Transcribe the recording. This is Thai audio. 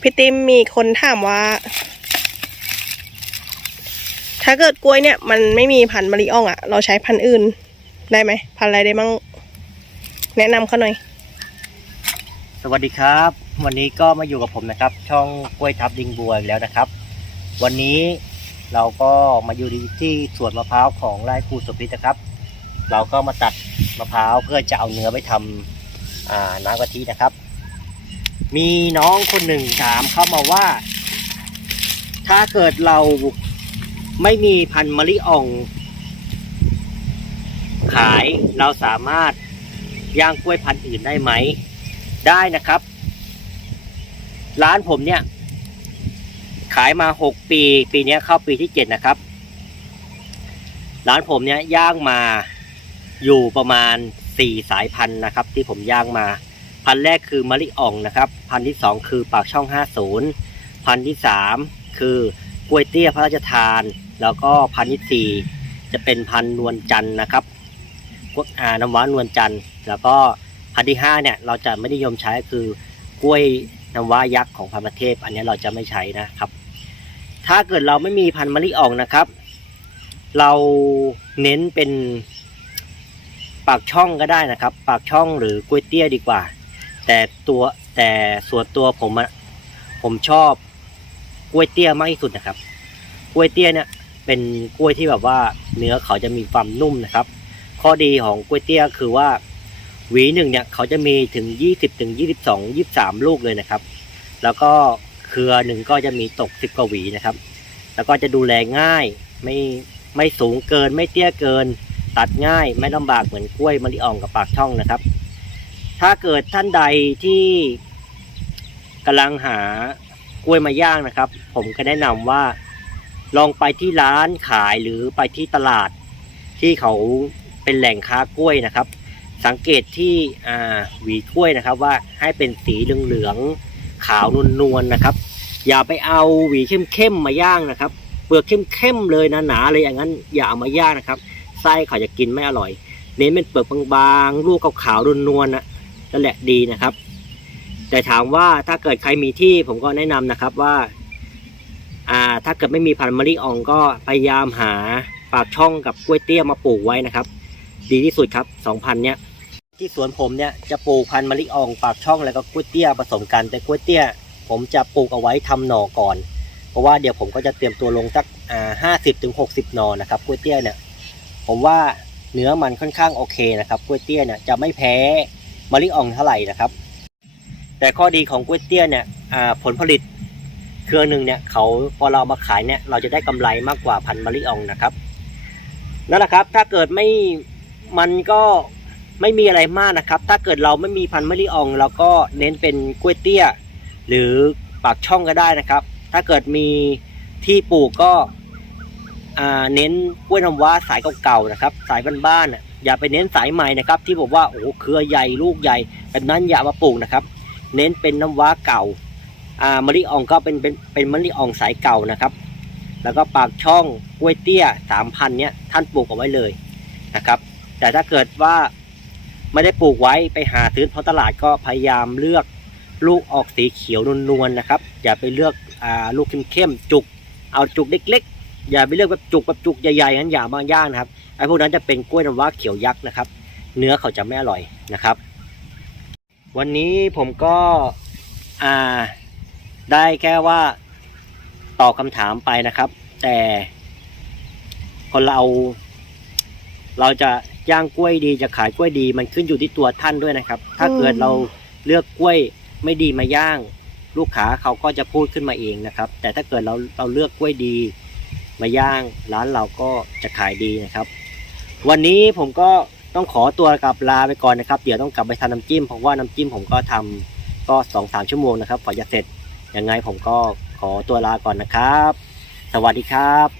พี่ติมมีคนถามว่า ถ้าเกิดกล้วยเนี่ย มันไม่มีพันธุ์มะลิอ่องอะ่ะ เราใช้พันธุ์อื่นได้ไหม พันธุ์อะไรได้บ้างแนะนำเขาหน่อย สวัสดีครับ วันนี้ก็มาอยู่กับผมนะครับ ช่องกล้วยทับดิงบัวอีกแล้วนะครับ วันนี้เราก็มาอยู่ที่สวนมะพร้าวของไร่ครูสุพิษนะครับ เราก็มาตัดมะพร้าวเพื่อจะเอาเนื้อไปทำน้ำกะทินะครับ มีน้องคนหนึ่งถามเข้ามาว่า ถ้าเกิดเราไม่มีพันธุ์มะลิอ่อง ขายเราสามารถย่างกล้วยพันธุ์อื่นได้ไหม ได้นะครับ ร้านผมเนี่ย ขายมาหกปี ปีนี้เข้าปีที่เจ็ดนะครับ ร้านผมเนี่ยย่างมาอยู่ประมาณสี่สายพันธุ์นะครับ ที่ผมย่างมา พันธุ์แรกคือมะลิอ่องนะครับ พันธุ์ที่สองคือปากช่องห้าศูนย์พันธุ์ที่สามคือกล้วยเตี้ยพระราชทาน แล้วก็พันธุ์ที่สี่จะเป็นพันธุ์นวลจันทร์นะครับกล้วยอาน้ำว้านวลจันทร์แล้วก็พันธุ์ที่ห้าเนี่ยเราจะไม่นิยมใช้คือกล้วยน้ำว้ายักษ์ของพันธุ์ประเทศ อันนี้เราจะไม่ใช้นะครับ ถ้าเกิดเราไม่มีพันธุ์มะลิอ่องนะครับ เราเน้นเป็นปากช่องก็ได้นะครับ ปากช่องหรือกล้วยเตี้ยดีกว่า แต่ตัวแต่ส่วนตัวผมอะผมชอบกล้วยเตี้ยมากที่สุดนะครับ กล้วยเตี้ยเนี่ย เป็นกล้วยที่แบบว่าเนื้อเขาจะมีความนุ่มนะครับ ข้อดีของกล้วยเตี้ยคือว่าหวีหนึ่งเนี่ยเขาจะมีถึง 20ถึง22 23 ลูกเลยนะครับ แล้วก็เครือหนึ่งก็จะมีตก 10 กว่าหวีนะครับ แล้วก็จะดูแลง่ายไม่ไม่สูงเกินไม่เตี้ยเกิน ตัดง่ายไม่ลำบากเหมือนกล้วยมะลิอ่องกับปากช่องนะครับ ถ้าเกิดท่านใดที่กำลังหากล้วยมาย่างนะครับ ผมก็แนะนำว่าลองไปที่ร้านขายหรือไปที่ตลาดที่เขาเป็นแหล่งค้ากล้วยนะครับ สังเกตที่หวีกล้วยนะครับว่าให้เป็นสีเหลืองๆขาวนวลๆนะครับ อย่าไปเอาหวีเข้มๆมาย่างนะครับ เปลือกเข้มๆเลยหนาๆเลยอย่างนั้นอย่าเอามาย่างนะครับไส้เขาจะกินไม่อร่อย เน้นเป็นเปลือกบางๆลูกขาวๆนวลๆนะ นั่นแหละดีนะครับ แต่ถามว่าถ้าเกิดใครมีที่ผมก็แนะนำนะครับว่าอ่าถ้าเกิดไม่มีพันธุ์มะลิอ่องก็พยายามหาปากช่องกับกล้วยเตี้ยมาปลูกไว้นะครับ ดีที่สุดครับสองพันเนี้ยที่สวนผมเนี่ยจะปลูกพันธุ์มะลิอ่องปากช่องแล้วก็กล้วยเตี้ยผสมกันแต่กล้วยเตี้ย ผมจะปลูกเอาไว้ทำหน่อก่อน เพราะว่าเดี๋ยวผมก็จะเตรียมตัวลงสักอ่าห้าสิบถึงหกสิบหน่อนะครับกล้วยเตี้ยเนี่ยผมว่าเนื้อมันค่อนข้างโอเคนะครับกล้วยเตี้ยเนี่ยจะไม่แพ้ มะลิอ่องเท่าไหร่นะครับ แต่ข้อดีของกล้วยเตี้ยเนี่ยผลผลิตเครือหนึ่งเนี่ยเขาพอเรามาขายเนี่ยเราจะได้กำไรมากกว่าพันมะลิอ่องนะครับนั่นแหละครับ ถ้าเกิดไม่มันก็ไม่มีอะไรมากนะครับ ถ้าเกิดเราไม่มีพันมะลิอ่องเราก็เน้นเป็นกล้วยเตี้ยหรือปากช่องก็ได้นะครับ ถ้าเกิดมีที่ปลูกก็เน้นกล้วยน้ำว้าสายเก่าๆนะครับ สายบ้านๆ อย่าไปเน้นสายใหม่นะครับที่บอกว่าโอ้โหเครือใหญ่ลูกใหญ่แบบนั้นอย่ามาปลูกนะครับ เน้นเป็นน้ำว้าเก่าอ่ามะลิอ่องก็เป็นเป็นเป็นมะลิอ่องสายเก่านะครับ แล้วก็ปากช่องกล้วยเตี้ยสามพันเนี้ยท่านปลูกเอาไว้เลยนะครับ แต่ถ้าเกิดว่าไม่ได้ปลูกไว้ไปหาซื้อท้อตลาดก็พยายามเลือกลูกออกสีเขียวนวลๆนะครับ อย่าไปเลือกอ่าลูกเข้มๆจุก เอาจุกเล็กๆ อย่าไปเลือกแบบจุกแบบจุกใหญ่ๆงั้นอย่ามาย่างนะครับไอ้พวกนั้นจะเป็นกล้วยน้ำว้าเขียวยักษ์นะครับ เนื้อเขาจะไม่อร่อยนะครับ วันนี้ผมก็อ่าได้แค่ว่าตอบคำถามไปนะครับ แต่คนเรา เราจะย่างกล้วยดีจะขายกล้วยดี มันขึ้นอยู่ที่ตัวท่านด้วยนะครับ ถ้าเกิดเราเลือกกล้วยไม่ดีมาย่าง ลูกค้าเขาก็จะพูดขึ้นมาเองนะครับ แต่ถ้าเกิดเราเราเลือกกล้วยดี มาย่างร้านเราก็จะขายดีนะครับ วันนี้ผมก็ต้องขอตัวกลับลาไปก่อนนะครับ เดี๋ยวต้องกลับไปทำน้ำจิ้มเพราะว่าน้ำจิ้มผมก็ทำก็สองสามชั่วโมงนะครับกว่าจะเสร็จยังไงผมก็ขอตัวลาก่อนนะครับ สวัสดีครับ